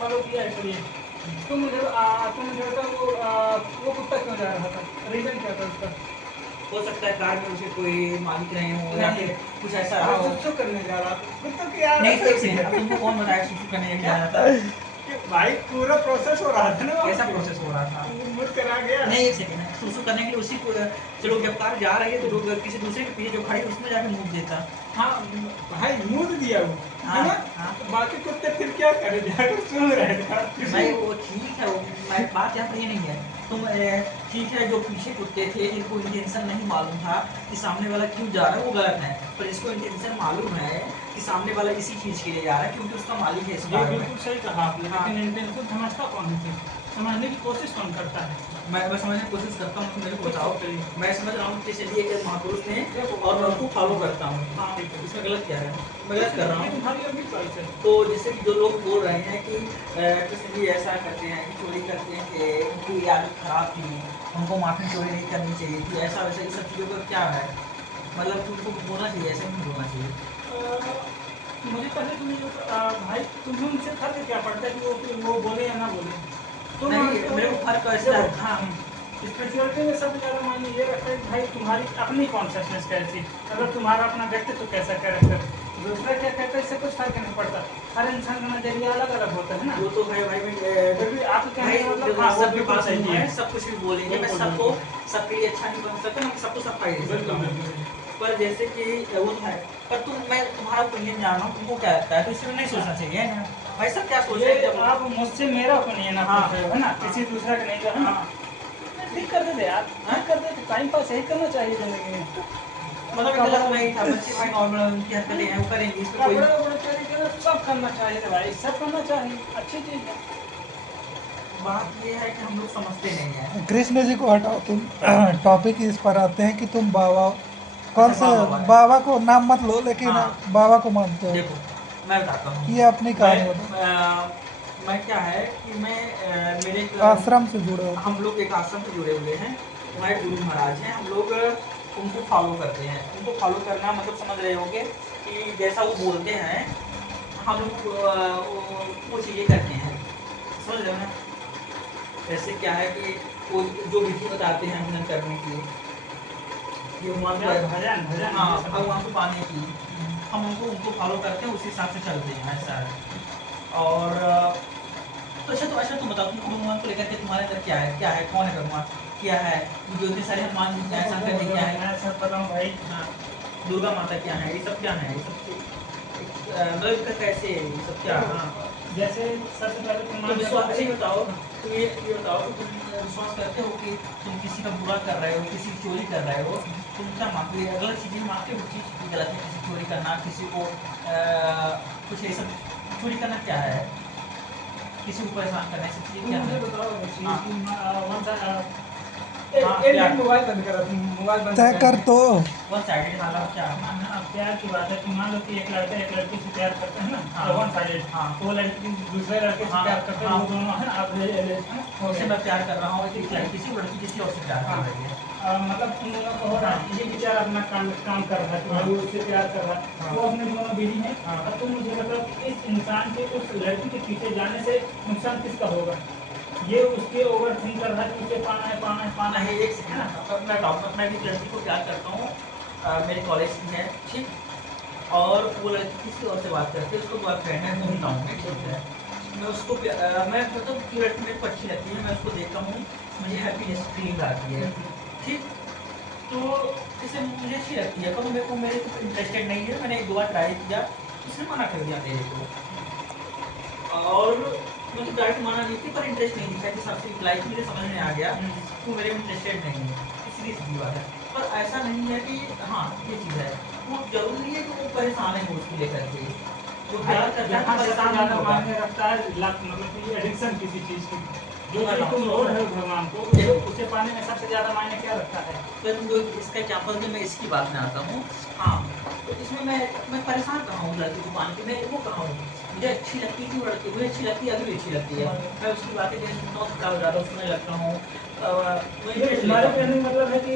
Follow किया इसलिए। तुम उधर का वो कुत्ता क्यों जा रहा था, रीजन क्या था उसका? हो सकता है कार में उसे कोई मालिक रहे हो या फिर कुछ ऐसा रहा हो। सुसु करने जा रहा था कुत्ता की यार। नहीं एक सेकंड, अब तुमको कौन बताया सुसु करने जा रहा था? भाई पूरा प्रोसेस हो रहा था ना। कैसा प्रोसेस हो रहा था? मुझ करा गया। नहीं एक सेकंड, सुसु करने के लिए उसी को चलो जब कार जा रही है तो लोग किसी दूसरे के पीछे जो खड़ी है उसमें जाके मुंह देता। हाँ भाई मुंह दिया वो, हाँ, है ना? हाँ। तो बाकी कुत्ते फिर क्या करे, जाकर सुन रहे थे। भाई वो ठीक है, वो बात यहाँ पर ये नहीं है। तुम ठीक है, जो पीछे कुत्ते थे जिनको इंटेंशन नहीं मालूम था कि सामने वाला क्यों जा रहा है वो गलत है, पर जिसको इंटेंशन मालूम है कि सामने वाला इसी चीज़ के लिए जा रहा है क्योंकि उसका मालिक है इस ये कार में। बिल्कुल सही कहा आपने, लेकिन इंटेंशन समझता कौन है, समझने की कोशिश कौन करता है? मैं समझने की कोशिश करता हूँ, मेरे को बताओ। मैं समझ रहा हूँ कि चलिए एक महापुरुष ने और मैं उसको फॉलो करता हूँ। हाँ इसमें गलत क्या है? मैं गलत कर रहा हूँ। तुम्हारी अपनी चॉइस है। तो जैसे कि जो लोग बोल रहे हैं कि कृष्ण जी ऐसा करते हैं कि चोरी करते हैं कि उनकी आदत खराब थी, उनको माफी चोरी नहीं करनी चाहिए थी, ऐसा वैसा ये सब चीज़ों का क्या है? मतलब उनको बोलना चाहिए, ऐसा नहीं बोलना चाहिए। मुझे पहले तुम भाई तुम्हें उनसे फर्क क्या पड़ता है कि वो बोले या ना बोले? तुम नहीं मेरे को फर्क कैसे है? हाँ स्पिरिचुअलिटी में सबसे ज़्यादा मायने ये रखता है कि भाई तुम्हारी अपनी कॉन्शियसनेस कैसी, अगर तुम्हारा अपना व्यक्तित्व कैसा कैरेक्टर, दूसरा क्या कहता है इससे कुछ फर्क नहीं पड़ता। हर इंसान का नजरिया अलग अलग होता है ना। वो तो है भाई, फिर भी आप कहने का मतलब हाँ सबके बिल्कुल पास सही है, है। सब कुछ भी बोलेंगे, मैं सबको सबके लिए अच्छा नहीं बन सकता, मैं सबको सब फायदे दे सकता हूँ। पर जैसे कि वो तो है, पर मैं तुम्हारा ओपिनियन जान रहा हूँ, तुमको क्या लगता है, तो इसमें नहीं सोचना चाहिए ना भाई। सब क्या सोच रहे हैं जब आप मुझसे मेरा ओपिनियन आप पूछ रहे हो है ना, किसी दूसरा का नहीं है ना। ठीक कर देते यार, ठीक कर देते, टाइम पास यही करना चाहिए जिंदगी में। मतलब गलत नहीं था, बच्चे भाई नॉर्मल उनकी हरकतें हैं, वो करेंगे, इसमें कोई सब करना चाहिए भाई, सब करना चाहिए, अच्छी चीज़ है। बात ये है कि हम लोग समझते नहीं है। कृष्ण जी को हटाओ तुम। टॉपिक इस पर आते हैं कि तुम बाबा कौन अच्छा से बाबा बाबा को नाम मत लो, लेकिन हाँ। बाबा को मानते हो। देखो मैं बताता हूँ, ये अपनी कहानी बताओ। मैं क्या है कि मैं मेरे आश्रम से जुड़े हो। हम लोग एक आश्रम से जुड़े हुए हैं, हमारे गुरु महाराज हैं, हम लोग उनको फॉलो करते हैं। उनको फॉलो करना मतलब समझ रहे होंगे कि जैसा वो बोलते हैं हम लोग वो चीज़ें करते हैं, समझ रहे हो ना? ऐसे क्या है कि वो जो विधि बताते हैं भजन करने की, ये भगवान को भजन हाँ भगवान को पाने की, हम उनको फॉलो करते हैं, उसी हिसाब से चलते हैं, ऐसा है। और तो अच्छा तुम बताओ, तुम भगवान को लेकर के तुम्हारे अंदर क्या है, कौन है भगवान, क्या है? जो इतने सारे हनुमान जी क्या है, शंकर जी क्या है, मैं सब बताऊँ भाई। हाँ दुर्गा माता क्या है, ये सब क्या है, ये सब मतलब इनका कैसे है, ये सब क्या? हाँ जैसे सबसे पहले तुम विश्वास नहीं बताओ, तुम ये बताओ कि तुम विश्वास करते हो कि तुम किसी का बुरा कर रहे हो, किसी की चोरी कर रहे हो, तुम क्या मानते हो? गलत चीज़ें मानते हो, चीज़ गलत है, किसी चोरी करना, किसी को कुछ ये सब चोरी करना क्या है, किसी को परेशान करना, सब चीज़ें क्या है? मोबाइल बंद करा, मोबाइल बंद तय कर तो। वन साइडेड वाला क्या? प्यार की बात है कि मान लो कि एक लड़का एक लड़की से प्यार करते हैं ना, हाँ। वन साइडेड, हाँ। तो वो लड़की दूसरे लड़के से हाँ। प्यार करते हैं, हाँ। वो दोनों है ना आप उससे मैं प्यार कर रहा हूँ, एक लड़की से, लड़की किसी और से प्यार कर रही है। मतलब उन दोनों को हो रहा है, ये बेचारा अपना काम कर रहा है, तो वो उससे प्यार कर रहा है, वो अपने दोनों बीवी हैं। अब तुम मुझे मतलब कि इस इंसान के उस लड़की के पीछे जाने से नुकसान किसका होगा? ये उसके ओवर थिंक कर रहा है कि उसे पाना है, एक सेकंड ना, मैं बताऊँ, मैं भी लड़की को प्यार करता हूँ, मेरे कॉलेज की है, ठीक, और वो लड़की किसी और से बात करती है, उसको बॉयफ्रेंड है, घूमता हूँ मैं, ठीक है, मैं उसको मैं मतलब की लड़की मेरे को अच्छी लगती है, मैं उसको देखता हूँ, मुझे हैप्पीनेस फीलिंग आती है, ठीक, तो जैसे मुझे अच्छी लगती है, पर मेरे को मेरे को इंटरेस्टेड नहीं है, मैंने एक दो बार ट्राई किया, उसने मना कर दिया मेरे को, और मुझे डायरेक्ट माना नहीं थी, पर इंटरेस्ट नहीं दिखा कि सबसे लाइक मुझे समझ में आ गया तो मेरे में इंटरेस्टेड नहीं है, इसलिए सीधी बात है। पर ऐसा नहीं है कि हाँ ये चीज़ है, वो जरूरी नहीं है कि वो परेशान है उसको लेकर के, जो प्यार करता है परेशान नहीं होगा। मायने रखता है मतलब कि एडिक्शन किसी चीज़ की, जो मैं चीज़ तुम बताऊँ, रोड है भगवान को, उसे पाने में सबसे ज़्यादा मायने क्या रखता है? तो तुमको इसका एग्जाम्पल में मैं इसकी बात में आता हूँ। हाँ तो इसमें मैं परेशान कहाँ हूँ लड़की को पाने के, मैं वो कहाँ हूँ, मुझे अच्छी लगती थी वो लड़की, मुझे अच्छी लगती है, अभी भी अच्छी लगती है, मैं उसकी बातें जैसे सुनता हूँ थोड़ा ज़्यादा उसमें लगता हूँ, हमारे कहने का मतलब है कि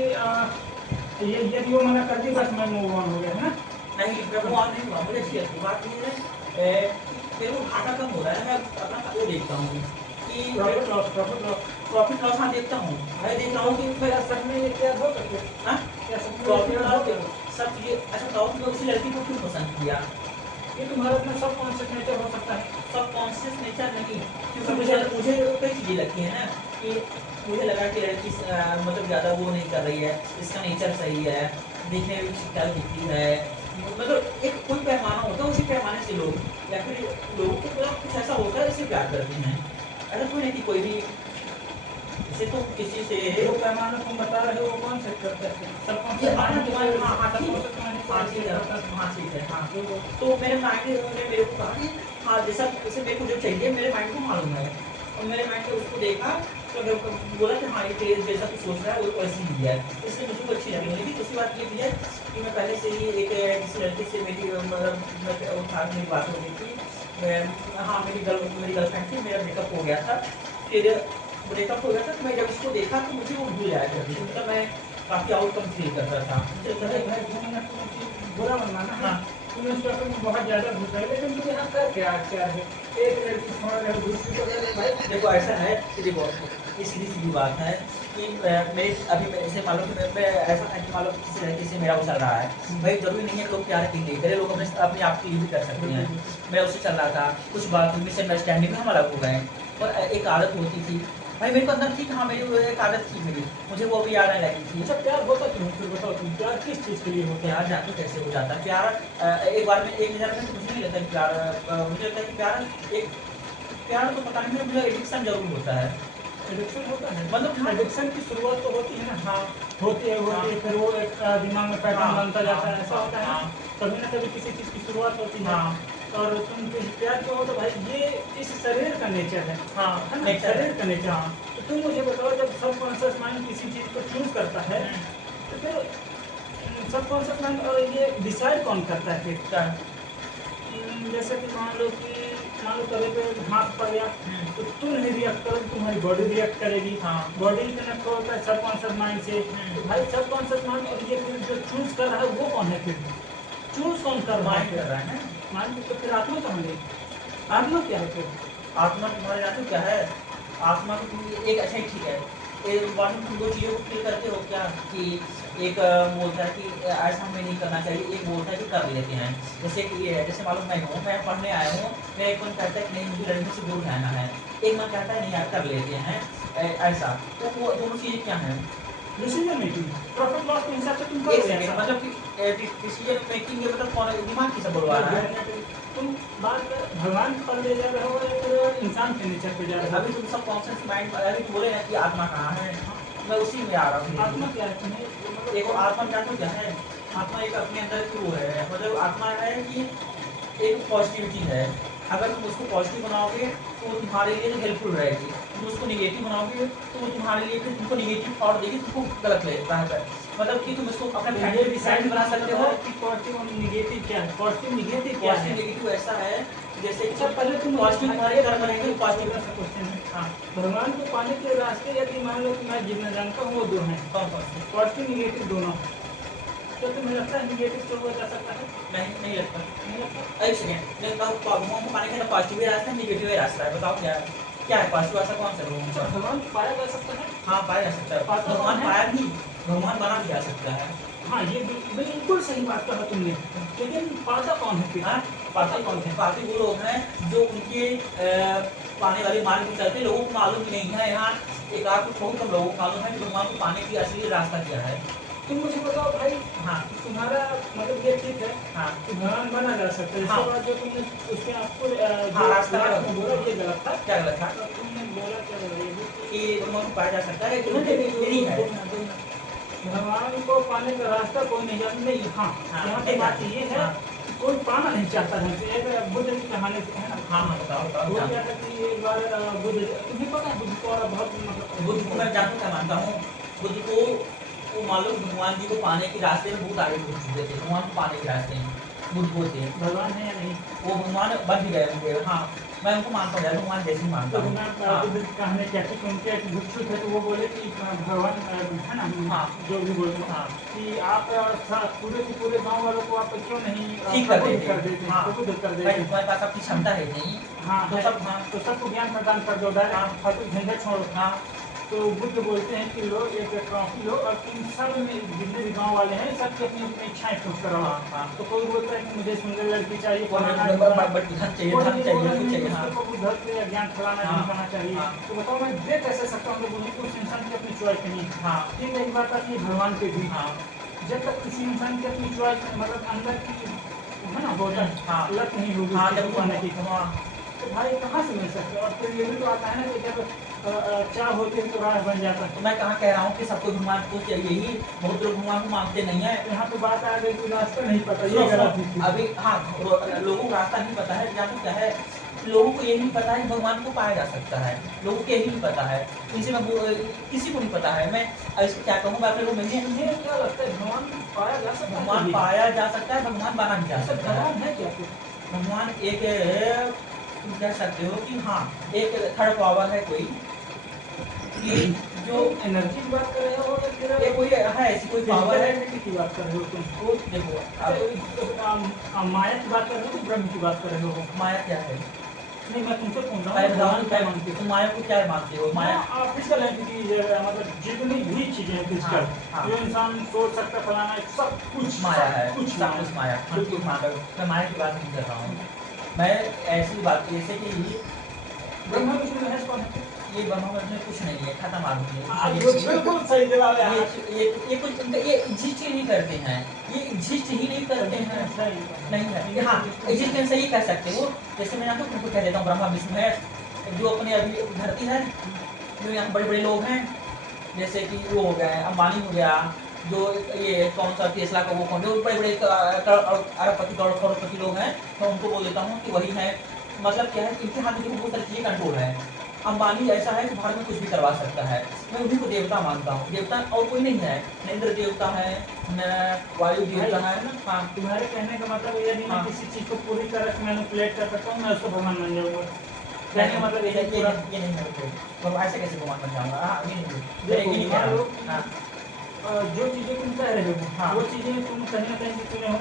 ये यदि वो मना कर दी बस मैं मूव ऑन हो गया है ना। नहीं मैं वो नहीं हुआ, मुझे अच्छी लगती है, बात ये है मेरे को घाटा कम हो रहा है, मैं अपना वो देखता हूँ कि प्रॉफिट लॉस हाँ देखता हूँ, मैं देख रहा हूँ कि फिर सच में ये क्या हो सकते हाँ क्या सच में प्रॉफिट ये लॉस हो सब चीज़ें। अच्छा बताओ कि उसी लड़की को क्यों पसंद किया? ये तुम्हारा अपना सब कॉन्शियस नेचर हो सकता है। सब कॉन्शियस नेचर नहीं, क्योंकि मुझे कई चीज़ें लगती है ना कि मुझे लगा कि लड़की मतलब ज़्यादा वो नहीं कर रही है, इसका नेचर सही है, देखने में भी ठीक ठाक दिखती है, मतलब एक कोई पैमाना होता है, उसी पैमाने से लोग या फिर लोगों को मतलब कुछ ऐसा होता है जिससे प्यार करते हैं। ऐसा कोई नहीं कि कोई भी जैसे तो किसी से जो पैमाना तुम बता रहे हो वो कौन सेट करता है? सब ये कॉन्शियस अपना माइंड तुम्हारे हाँ हाँ ठीक है, हाँ ठीक है, है। हाँ ठीक है, हाँ तो मेरे माइंड ने मेरे को कहा कि हाँ जैसा जैसे मेरे को जो चाहिए मेरे माइंड को मालूम है, और मेरे माइंड ने उसको देखा तो मेरे को बोला कि हाँ ये जैसा तू सोच रहा है वो वैसी ही है, इसलिए मुझे वो अच्छी लगी। लेकिन दूसरी बात ये भी है कि मैं पहले से ही एक किसी लड़की से मेरी मतलब मेरी बात हो गई थी, हाँ मेरी गर्लफ्रेंड थी, मेरा ब्रेकअप हो गया था। फिर ब्रेकअप हो गया था तो मैं जब इसको देखा तो मुझे वो भूल जाया करती थी, मतलब मैं काफ़ी आउटकम फील करता था, मुझे लगता था भाई 2 मिनट तुम बुरा मत मानना। हाँ तुम इस टॉपिक में बहुत ज़्यादा घुस रहे हो, लेकिन तुम यहाँ कर क्या है? एक लड़की छोड़ रहे हो, दूसरी को ले भाई। देखो ऐसा है कि देखो ये सीधी सीधी बात है कि मेरे अभी ऐसे मान लो कि मैं ऐसा है कि मान लो किसी लड़की से मेरा वो चल रहा है, भाई जरूरी नहीं है लोग प्यार के लिए करे, लोग अपने आप के लिए भी कर सकते हैं। मैं उससे चल रहा था, कुछ बात मिसअंडरस्टैंडिंग में हम अलग हो गए, और एक आदत होती थी भाई मेरे को अंदर थी कि हाँ मेरी वो एक आदत थी मेरी, मुझे वो भी याद आने लगी थी। अच्छा प्यार होता क्यों? फिर बताओ तुम प्यार किस चीज़ के लिए होता है? प्यार जानते कैसे हो जाता है प्यार? एक बार में एक नज़र में तो मुझे नहीं लगता कि प्यार मुझे लगता है कि प्यार तो पता नहीं, मुझे एडिक्शन जरूर होता है। एडिक्शन होता है, मतलब एडिक्शन की शुरुआत तो होती है ना। हाँ होती है फिर वो एक दिमाग में पैटर्न हाँ, बनता जाता है, हाँ, ऐसा होता है ना। हाँ, कभी ना कभी किसी चीज़ की शुरुआत होती है। हाँ, और तुम फिर प्यार क्यों हो? तो भाई ये इस शरीर का नेचर है हाँ, है ना? नेचर है। शरीर का नेचर। हाँ। तो तुम मुझे बताओ, जब सबकॉन्शियस माइंड किसी चीज़ को चूज करता है तो फिर सबकॉन्शियस माइंड और ये डिसाइड कौन करता है फिर? क्या? जैसे कि मान लो कभी पे हाथ पड़ गया तो तुम नहीं रिएक्ट करोगे, तुम्हारी बॉडी रिएक्ट करेगी। हाँ। बॉडी कनेक्ट होता है सबकॉन्शियस माइंड से। तो भाई सबकॉन्शियस माइंड और ये फिर जो चूज कर रहा है वो कौन है? फिर चूज कौन कर रहा माइंड कर है? रहा है ना। माइंड। तो फिर आत्मा कहाँ गई? आत्मा क्या है फिर? आत्मा तुम्हारे जानते हो क्या है? आत्मा को तुम एक अच्छा ही ठीक है, एक बार में तुम दो चीज़ों को फील करते हो क्या कि एक बोलता है कि ऐसा हमें नहीं करना चाहिए, एक बोलता है कि कर लेते हैं। जैसे कि ये है, जैसे मालूम मैं पढ़ने आया हूँ, मेरा एक मन कहता है कि नहीं मुझे लड़की से दूर रहना है, एक मन कहता है नहीं यार कर लेते हैं ऐसा। तो वो दोनों चीज़ें क्या हैं? डिसीजन मेकिंग, प्रॉफिट लॉस के हिसाब से तुम एक कर सेकेंड, मतलब कि डिसीजन मेकिंग ये मतलब कौन दिमाग किसे बोलवा रहा है? तुम बात भगवान पर ले जा रहे हो या फिर इंसान के नेचर पे जा रहे हो? अभी तुम सब कॉन्सेप्ट माइंड अभी बोले हैं कि आत्मा कहाँ है, मैं उसी में आ रहा हूँ। आत्मा क्या है तुम्हें? मतलब देखो आत्मा जानते हो क्या है? आत्मा एक अपने अंदर की वो है, मतलब आत्मा है कि एक पॉजिटिविटी है। अगर तुम उसको पॉजिटिव बनाओगे तो वो तुम्हारे लिए हेल्पफुल रहेगी, तुम उसको निगेटिव बनाओगे तो वो तुम्हारे लिए फिर तुमको निगेटिव थॉट देगी, तुमको गलत लगता है। मतलब कि तुम इसको अपना ये फैमिली डिसाइड डिसाइड बना सकते हो। कि पॉजिटिव और निगेटिव क्या है? पॉजिटिव निगेटिव क्या है? पॉजिटिव नेगेटिव ऐसा है जैसे अच्छा पहले तुम पॉजिटिव तुम्हारे कर्म रहेंगे, पॉजिटिव पॉजिटिव। क्वेश्चन है। हाँ भगवान को पाने के रास्ते यदि मान लो कि मैं जितना जानता हूँ वो दो हैं, कौन कौन से? पॉजिटिव निगेटिव दोनों। तो तुम्हें लगता है निगेटिव से हुआ जा सकता है? नहीं लगता। नहीं लगता। एक सेकेंड, मैं कहूँ भगवान को पाने का पॉजिटिव भी रास्ता है, निगेटिव भी रास्ता है, बताओ क्या है? क्या है पॉजिटिव रास्ता कौन सा भगवान अच्छा का? भगवान को पाया जा सकता है? हाँ पाया जा सकता है, पाता भगवान कौन है? पाया नहीं, भगवान बना भी जा सकता है। हाँ ये बिल्कुल सही बात कहा तुमने, लेकिन पाता कौन है फिर? हाँ पाती कौन है? पाती वो लोग हैं जो उनके पाने वाले मार्ग में चलते, लोगों को मालूम ही नहीं है। यहाँ एक आध कुछ बहुत कम लोगों को मालूम है कि भगवान को पाने की असली रास्ता क्या है। तुम मुझे बताओ भाई, हाँ तुम्हारा मतलब ये ठीक है हाँ कि भगवान बना जा सकता है। हाँ। इसके बाद जो तुमने उसके आपको हाँ, रास्ता लास्ट में बोला ये गलत था। क्या गलत था? तो तुमने बोला क्या बोला ये भी? कि भगवान को पाया जा सकता है, नहीं, नहीं, नहीं, यही है। भगवान को पाने का रास्ता कोई नहीं जानता। नहीं हाँ, हाँ, यहाँ पे बात ये है हाँ। कि कोई पाना नहीं चाहता ढंग से। एक बुद्ध की कहानी है ना। हाँ हाँ बताओ वो बताओ। क्या था कि एक बार बुद्ध, तुम्हें पता है बुद्ध को बहुत मतलब बुद्ध को मैं जानता क्या मानता हूँ, बुद्ध को वो मान लो भगवान जी को पाने के रास्ते में बहुत आगे पहुँच चुके थे, भगवान को पाने के रास्ते में बुद्ध को थे। भगवान है या नहीं? वो भगवान बन भी गए होंगे। हाँ मैं उनको मानता हूँ यार, भगवान जैसे ही मानता तो हूँ। भगवान हाँ बुद्ध की कहानी क्या थी कि उनके एक भिक्षु थे, तो वो बोले कि भगवान है ना, हाँ। जो भी बोलते हैं हाँ कि आप पूरे के पूरे गांव वालों को आप क्यों नहीं ठीक कर प्रबुद्ध देते। कर देते? हाँ प्रबुद्ध कर भाई देते। तुम्हारे पास आपकी क्षमता है नहीं, हाँ तो है। सब हाँ तो सबको ज्ञान प्रदान कर दो, डायरेक्ट फालतू झंझट छोड़ो। हाँ तो बुद्ध बोलते हैं कि लो एक ट्रॉफी लो और इन सब में जितने भी गाँव वाले हैं सबकी अपनी अपनी इच्छाएं पूछ करो। हाँ हाँ तो कोई बोलता है कि मुझे सुंदर लड़की चाहिए, और फलाना धन चाहिए, कोई धन ये चाहिए, बोला कुछ नहीं चाहिए। कि हाँ उसको बुद्धत्व या ज्ञान फलाना हाँ दिखाना चाहिए। हाँ तो बताओ मैं दे कैसे सकता हूँ जब उन्हें उस इंसान की अपनी चॉइस नहीं है। हाँ ठीक है, एक बात आती है भगवान पे भी, हाँ जब तक किसी इंसान की अपनी चॉइस मतलब अंदर की है ना होता हाँ लत नहीं होगी हाँ उसकी जब पाने की, हाँ तो भाई कहाँ से मिल सकते हैं। और फिर ये भी तो आता है ना कि जब चाह होती है तो राह बन जाता है। तो मैं कहाँ कह रहा हूँ कि सबको भगवान को चाहिए ही, बहुत लोग भगवान को मांगते नहीं है। यहाँ पे बात आ गई कि रास्ता नहीं पता, ये सुनो गलत सुनो, है। अभी हाँ लोगों को रास्ता नहीं पता है, या तो क्या है, लोगों को ये नहीं पता है कि भगवान को पाया जा सकता है, लोगों को यही नहीं पता है। इनसे मैं किसी को नहीं पता है, मैं इसको क्या कहूँ, मैं अपने लोग नहीं मुझे क्या लगता है भगवान पाया जा सकता है, भगवान पाया जा सकता है, भगवान बना भी जा सकता है। भगवान है क्या फिर? भगवान एक तुम कह सकते हो कि हाँ एक थर्ड पावर है कोई, कि जो एनर्जी की बात कर रहे हो या फिर ये कोई है, ऐसी कोई पावर है। एनर्जी की बात कर रहे हो तुम? वो देखो माया की बात कर रहे हो कि ब्रह्म की बात कर रहे हो? माया क्या है, नहीं मैं तुमसे पूछ रहा मैं हूँ बताऊँ भगवान क्या मानते हो? तुम माया को क्या मानते हो? माया फिजिकल एंटिटी मतलब जितनी भी चीजें हैं फिजिकल, हाँ। जो इंसान सोच सकता है फलाना सब कुछ माया है, कुछ सब कुछ माया, बिल्कुल मान लो। मैं माया की बात नहीं कर रहा हूँ, मैं ऐसी बात जैसे कि ब्रह्मा विष्णु महेश कौन है? ये ब्रह्मा में कुछ नहीं है, खत्म आदमी है। बिल्कुल सही जवाब है। ये कुछ ये एग्जिस्ट ही नहीं करते हैं, ये एग्जिस्ट ही नहीं करते हैं, नहीं है। हाँ एग्जिस्टेंस से ये कह सकते हो, जैसे मैं आपको तुमको कह देता हूँ ब्रह्मा विष्णु है, जो अपने अभी धरती है, जो यहाँ बड़े बड़े लोग हैं, जैसे कि वो हो गए अंबानी हो गया, जो ये कौन सा टेस्ला का वो कौन, जो बड़े बड़े अरबपति करोड़पति लोग हैं, मैं उनको बोल देता हूँ कि वही है। मतलब क्या है, इनके हाथ में बहुत सारी चीज़ें कंट्रोल है। अंबानी ऐसा है कि भारत में कुछ भी करवा सकता है, मैं उन्हीं को देवता मानता हूँ। देवता और कोई नहीं है, न इंद्र देवता है, न वायु देवता है। हाँ तुम्हारे कहने का मतलब यदि मैं किसी चीज को पूरी तरह से मैनिपुलेट कर सकता हूँ मैं उसको भगवान मान जाऊंगा। कहने का मतलब ये नहीं है, तो ऐसे कैसे भगवान बन जाऊंगा? हाँ ये नहीं कह रहा हूँ। हाँ जो चीजें तुम कह रहे हो हाँ। वो चीजें तुम कहीं ना कहीं से सुने हो,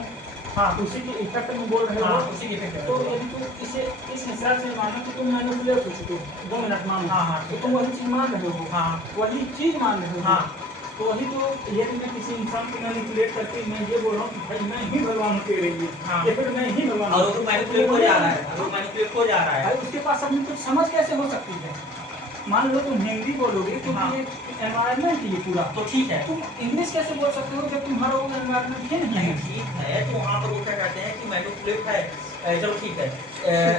हाँ उसी के इफेक्ट में बोल रहे हो। हाँ उसी के इफेक्ट तो में। यदि तुम इसे इस हिसाब से मानो कि तुम मैनिपुलेट हो चुके हो 2 मिनट मान, हाँ हाँ तो तुम वही चीज मान रहे हो, हाँ वही चीज मान रहे हो। हाँ तो वही तो यदि मैं किसी इंसान को मैनिपुलेट करके मैं ये बोल रहा हूँ कि भाई मैं ही भगवान हूँ तेरे लिए, हाँ। या फिर मैं ही भगवान और वो मैनिपुलेट हो जा रहा है, वो मैनिपुलेट हो जा रहा है। भाई उसके पास अपनी कुछ समझ कैसे हो सकती है? मान लो तुम हिंदी बोलोगे क्योंकि हाँ। ये एनवायरनमेंट ये पूरा, तो ठीक है, तुम इंग्लिश कैसे बोल सकते हो जब तुम्हारा वो एनवायरनमेंट ही नहीं नहीं है? ठीक है, तो वहाँ पर वो क्या कहते हैं कि मैनिपुलेट है। चलो ठीक है,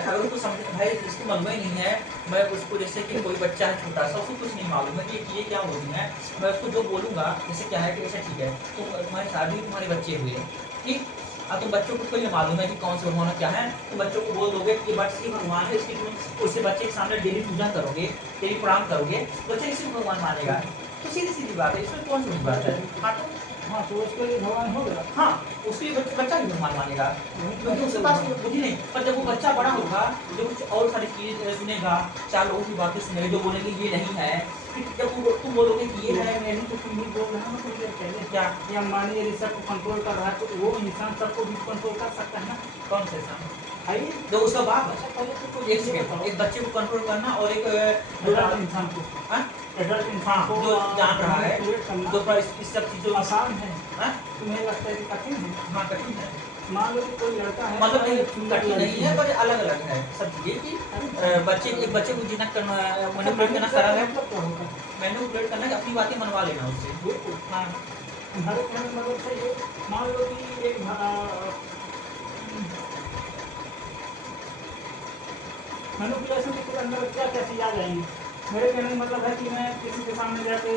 अगर उसको समझ भाई इसको मालूम ही नहीं है, मैं उसको जैसे कि कोई बच्चा है छोटा सा, उसको कुछ नहीं मालूम है कि ये चीज़ें क्या होती हैं, मैं उसको जो बोलूँगा जैसे क्या है कि ऐसा ठीक है, तो तुम्हारी शादी तुम्हारे बच्चे हुए ठीक, अब तुम बच्चों को कोई मालूम है कि कौन से भगवान क्या है, तो बच्चों को बोल दोगे कि बच्चे भगवान है, इसकी तुम उससे बच्चे के सामने डेली पूजा करोगे, डेली प्रणाम करोगे, बच्चे इसी को भगवान मानेगा। तो सीधी सीधी बात है, इसमें कौन सी बड़ी बात है? हाँ तो हाँ तो उसके लिए भगवान हो गया। हाँ उसके लिए बच्चा भी भगवान मानेगा, क्योंकि उसके पास बुद्धि नहीं। पर जब वो बच्चा बड़ा होगा, जो कुछ और सारी चीज़ सुनेगा, 4 लोगों की बातें सुनेगा, जो बोलेंगे ये नहीं है, फिर जब तुम बोलोगे कि ये है, यही तो तुम भी बोल रहे हो ना कुछ देर पहले क्या कि अंबानी यदि सबको कंट्रोल कर रहा है तो वो इंसान सबको भी कंट्रोल कर सकता है ना? कौन से इंसान? भाई जो उसका बाप है, पहले तो कोई एक ये सेकंड, बताओ, एक बच्चे को कंट्रोल करना और एक एडल्ट इंसान को, हाँ? एडल्ट इंसान को जो जान रहा है, मैनिपुलेट करना जो पर इस सब चीज़ों आसान है। हाँ तुम्हें लगता है कि कठिन है? हाँ कठिन है, मान लो कि कोई लड़का है, मतलब नहीं सुंदर कठिन लड़की नहीं है, पर अलग अलग है सब चीज़ें कि बच्चे एक बच्चे को जितना करना मैनिपुलेट करना सरल है, मतलब क्या होगा? मैनिपुलेट करना है अपनी बातें मनवा लेना उससे। बिल्कुल हाँ हमारे कहने का मतलब सही है। मान लो कि एक मैनिपुलेशन के अंदर क्या क्या चीज़ आ जाएंगी? मेरे कहने का मतलब है कि मैं किसी के सामने जाके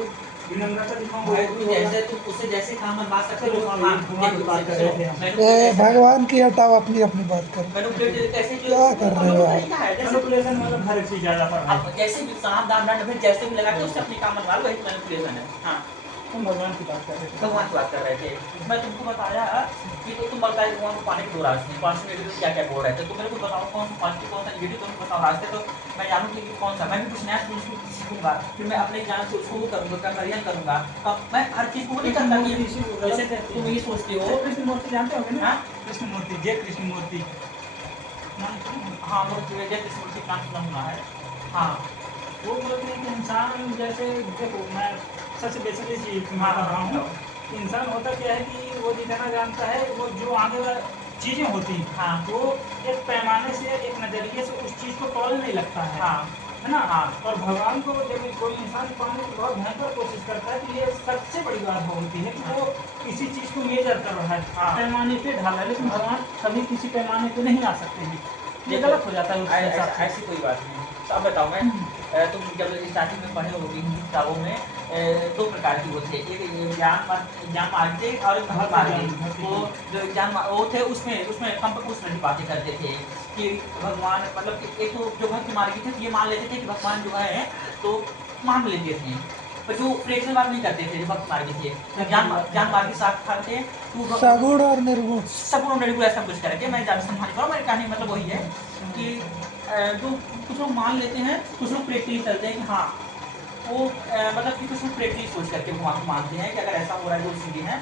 विनम्रता दिखाऊंगा। भाई तू जैसे तू उससे जैसे काम मनवा सकते हो, भगवान की बात कर रहे थे हम। ये भगवान की हटाओ, अपनी अपनी बात करो। मैनिपुलेट कैसे क्या कर रहे हो आप? तरीका है, जैसे मैनिपुलेशन मतलब हर एक चीज़ ज़्यादा पड़ रहा है। अब जैसे भी सांप दान दंड फिर जैसे भी लगा के उससे अपनी काम मनवा लो, वही मैनिपुलेशन है। हाँ तुम भगवान की बात कर रहे थे। भगवान की बात कर रहे थे, मैं तुमको बताया कि तो तुम बताए भगवान को पाने के 2 रास्ते, 5 नेगेटिव क्या क्या बोल रहे थे, तो मेरे को बताओ कौन सा पॉजिटिव कौन सा नेगेटिव, तुम बताओ रास्ते, तो मैं जानूँ कि कौन सा, मैं भी कुछ नया सीखूंगा, फिर मैं अपने ज्ञान से उसको वो करूँगा, कंपेरिजन करूँगा। अब मैं हर चीज़ को नहीं करता कि जैसे तुम ये सोचते हो। कृष्ण मूर्ति जानते होगे ना? हाँ कृष्ण मूर्ति, जय कृष्ण मूर्ति। नाम सुने? हाँ, जैसे स्मृति नाम सुना हुआ है। हाँ, वो बोलते हैं कि इंसान जैसे, देखो मैं सबसे बेसिकली चीज मैं कर रहा हूँ, कि इंसान होता क्या है कि वो जितना जानता है, वो जो आगे वाला चीज़ें होती हैं, हाँ, वो एक पैमाने से, एक नज़रिए से उस चीज़ को तोलने लगता है हाँ, है ना। हाँ, और भगवान को जब कोई इंसान पाने की बहुत भयंकर कोशिश करता है, तो ये सबसे बड़ी बात होती है कि वो किसी चीज़ को मेजर कर रहा है, हाँ। पैमाने पे ढाला है, लेकिन भगवान कभी किसी पैमाने पे नहीं आ सकते हैं, ये गलत हो जाता है उसके हिसाब से। ऐसी कोई बात नहीं। तो अब बताओ मैं, तुम जब स्टार्टिंग में पढ़े होगे हिंदी किताबों में, दो प्रकार के वो थे, एक ज्ञान मार्ग थे और एक भक्त मार्ग थे। वो जो वो थे उसमें उसमें उस तरह की बातें करते थे कि भगवान, मतलब कि एक तो जो भक्त मार्गी थे, ये मान लेते थे कि भगवान जो है तो मान लेते थे, पर जो प्रैक्टिकल बात नहीं करते थे, जो भक्त मार्गी थे, जो ज्ञान मार्गी साथ थे, तो सगुण और निर्गुण। सगुण निर्गुण ऐसा कुछ करके, मैं ज़्यादा समझा नहीं पा रहा हूँ, मेरी कहानी मतलब वही है कि जो कुछ लोग मान लेते हैं, कुछ लोग प्रैक्टिकली चलते हैं कि हाँ वो मतलब कि कुछ लोग प्रैक्टिकली सोच करके भगवान को मानते हैं कि अगर ऐसा हो रहा है जो सीधे हैं